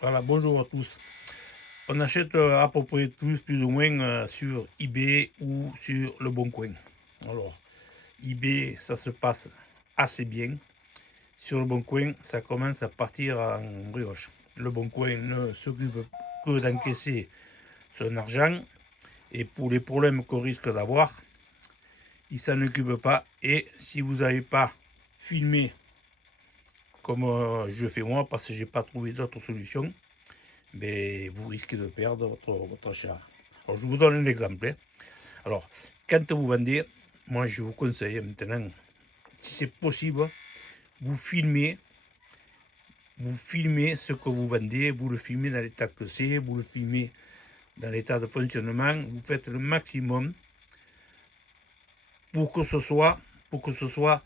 Voilà, bonjour à tous. On achète à peu près tous plus ou moins sur eBay ou sur Le Bon Coin. Alors, eBay, ça se passe assez bien. Sur Le Bon Coin, ça commence à partir en brioche. Le Bon Coin ne s'occupe que d'encaisser son argent et pour les problèmes qu'on risque d'avoir, il s'en occupe pas. Et si vous n'avez pas filmé comme je fais moi, parce que j'ai pas trouvé d'autres solutions, mais vous risquez de perdre votre achat. Alors, je vous donne un exemple. Alors, quand vous vendez, moi, je vous conseille maintenant, si c'est possible, vous filmez, vous filmez ce que vous vendez, vous le filmez dans l'état que c'est, vous le filmez dans l'état de fonctionnement, vous faites le maximum pour que ce soit, pour que ce soit,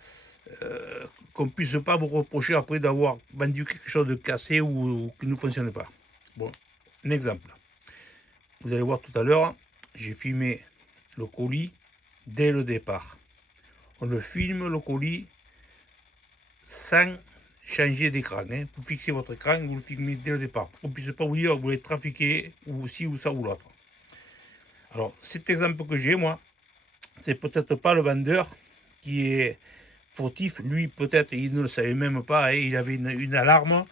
qu'on puisse pas vous reprocher après d'avoir vendu quelque chose de cassé ou qui ne fonctionne pas. Bon, un exemple. Vous allez voir tout à l'heure, j'ai filmé le colis dès le départ. On le filme le colis sans changer d'écran. Vous fixez votre écran, vous le filmez dès le départ. On ne puisse pas vous dire vous voulez trafiquer ou ci ou ça ou l'autre. Alors cet exemple que j'ai moi, c'est peut-être pas le vendeur qui est fautif. Lui peut-être il ne le savait même pas. Il avait une alarme.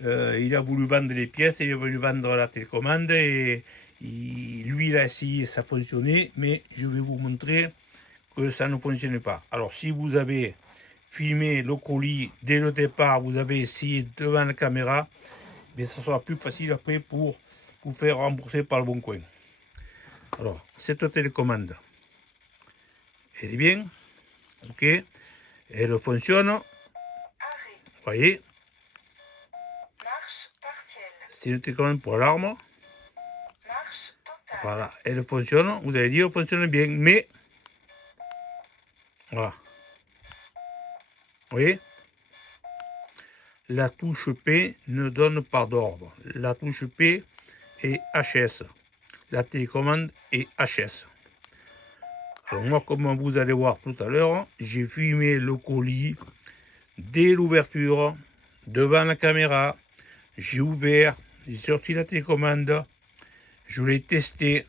Il a voulu vendre les pièces, il a voulu vendre la télécommande et lui il a essayé, ça fonctionnait, mais je vais vous montrer que ça ne fonctionne pas. Alors si vous avez filmé le colis dès le départ, vous avez essayé devant la caméra, mais ça sera plus facile après pour vous faire rembourser par Le Bon Coin. Alors cette télécommande, elle est bien, ok, elle fonctionne, vous voyez, c'est une télécommande pour l'alarme. Voilà, elle fonctionne, vous allez dire, elle fonctionne bien, mais, voilà, vous voyez, la touche P ne donne pas d'ordre. La touche P est HS, la télécommande est HS. Alors moi, comme vous allez voir tout à l'heure, j'ai filmé le colis dès l'ouverture, devant la caméra, j'ai ouvert, j'ai sorti la télécommande, je l'ai testé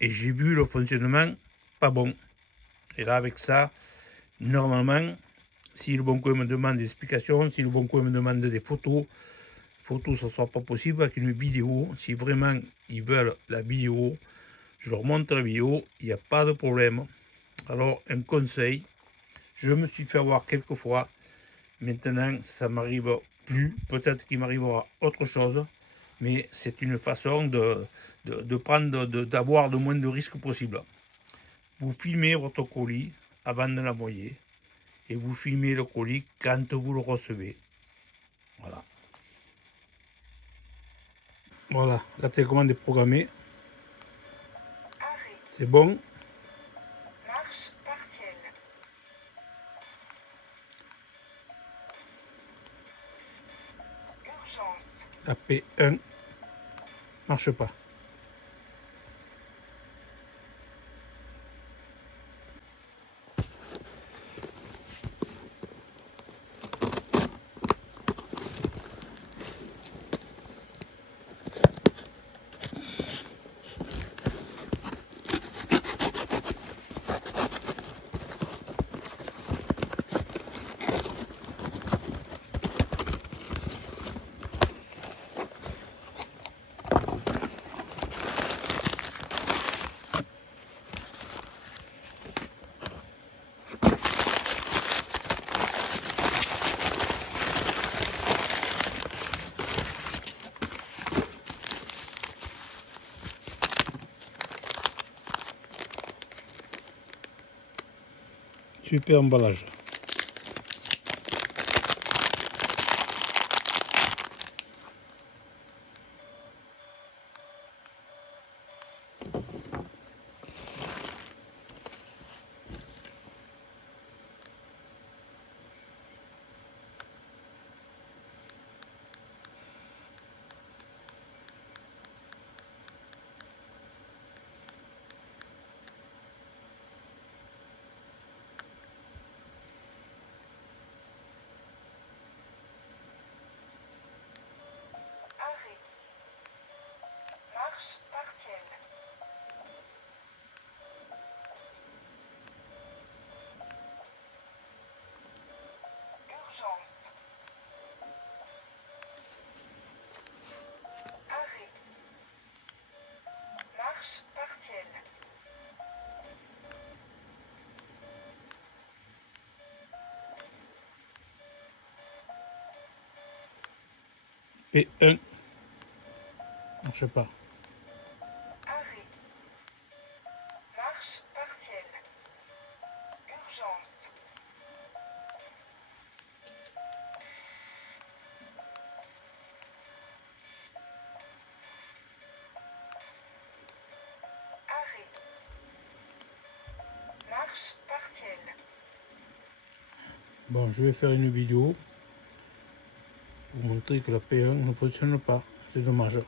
et j'ai vu le fonctionnement pas bon. Et là, avec ça, normalement, si Le Bon Coin me demande des explications, si Le Bon Coin me demande des photos, ça ne sera pas possible avec une vidéo. Si vraiment ils veulent la vidéo, je leur montre la vidéo, il n'y a pas de problème. Alors, un conseil, je me suis fait avoir quelques fois. Maintenant, ça m'arrive plus. Peut-être qu'il m'arrivera autre chose, mais c'est une façon de prendre, d'avoir le moins de risques possible. Vous filmez votre colis avant de l'envoyer et vous filmez le colis quand vous le recevez. Voilà. Voilà, la télécommande est programmée. C'est bon. La P1 marche pas. Super emballage. P1. Je sais pas. Arrêt. Marche partielle. Urgence. Arrêt. Marche partielle. Bon, je vais faire une vidéo pour montrer que la P1 ne fonctionne pas. C'est dommage.